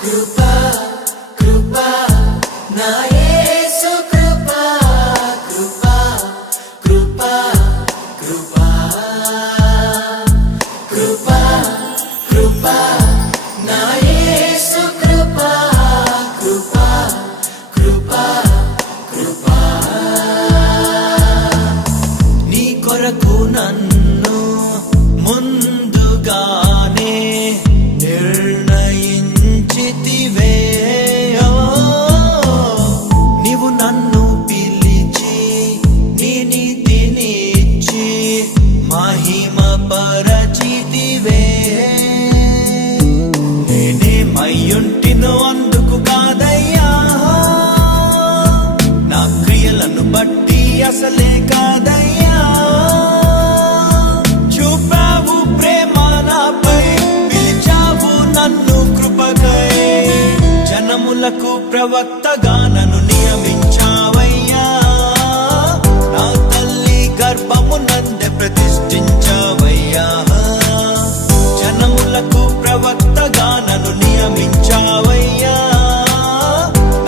కృపా కృపా నా యేసు కృపా కృపా కృపా కృపా కృపా కృపా నా యేసు కృపా కృపా కృపా కృపా నీ కొరకు నన్ను ముందుగానే నీవు నన్ను పిలిచి నీ నీతినిచ్చి మహిమ పరచితివే నేనేమయ్యుంటినో అందుకు కాదయ్యా నా క్రియలను బట్టి అసలే కాదయ్యా చూపావు ప్రేమ నాపై పిలిచావు నన్ను కృపకై జనములకు ప్రవక్తగా నన్ను నియమించావయ్యా నా తల్లి గర్భమునందే ప్రతిష్ఠించావయ్యా జనములకు ప్రవక్తగా నన్ను నియమించావయ్యా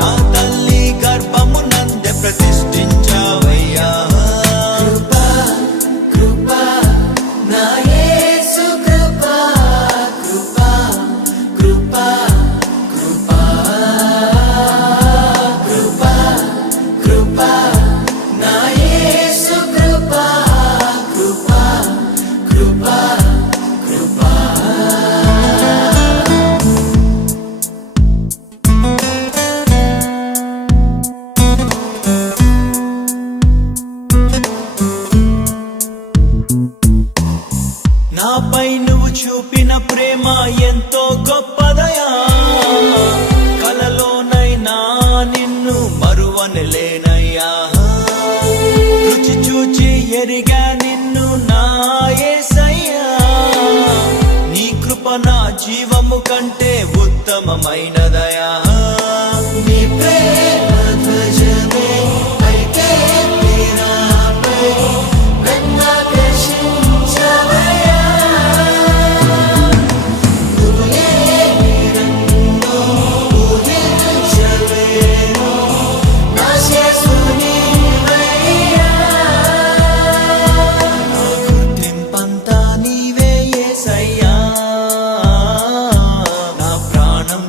నా తల్లి గర్భమునందే ప్రతిష్ఠించావయ్యా కృపా కృపా నా యేసు కృపా కృపా కృపా నాపై నువ్వు చూపిన ప్రేమ ఎంతో గొప్పదయా కలలోనైనా నిన్ను మరువనలేనయ్యా రుచి చూచి ఎరిగా నిన్ను నా యేసయ్యా నీ కృప నా జీవము కంటే ఉత్తమమైనదయా నీ ప్రేమ ధ్వజమే అయితే తీరాపై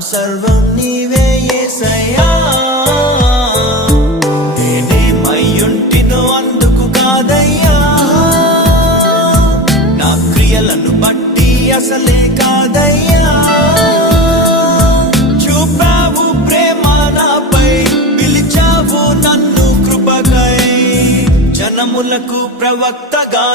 సర్వం నీవే యేసయ్యా నేనేమయ్యుంటినో అందుకు కాదయ్యా నా క్రియలను బట్టి అసలే కాదయ్యా చూపావు ప్రేమ నాపై పిలిచావు నన్ను కృపకై జనములకు ప్రవక్తగా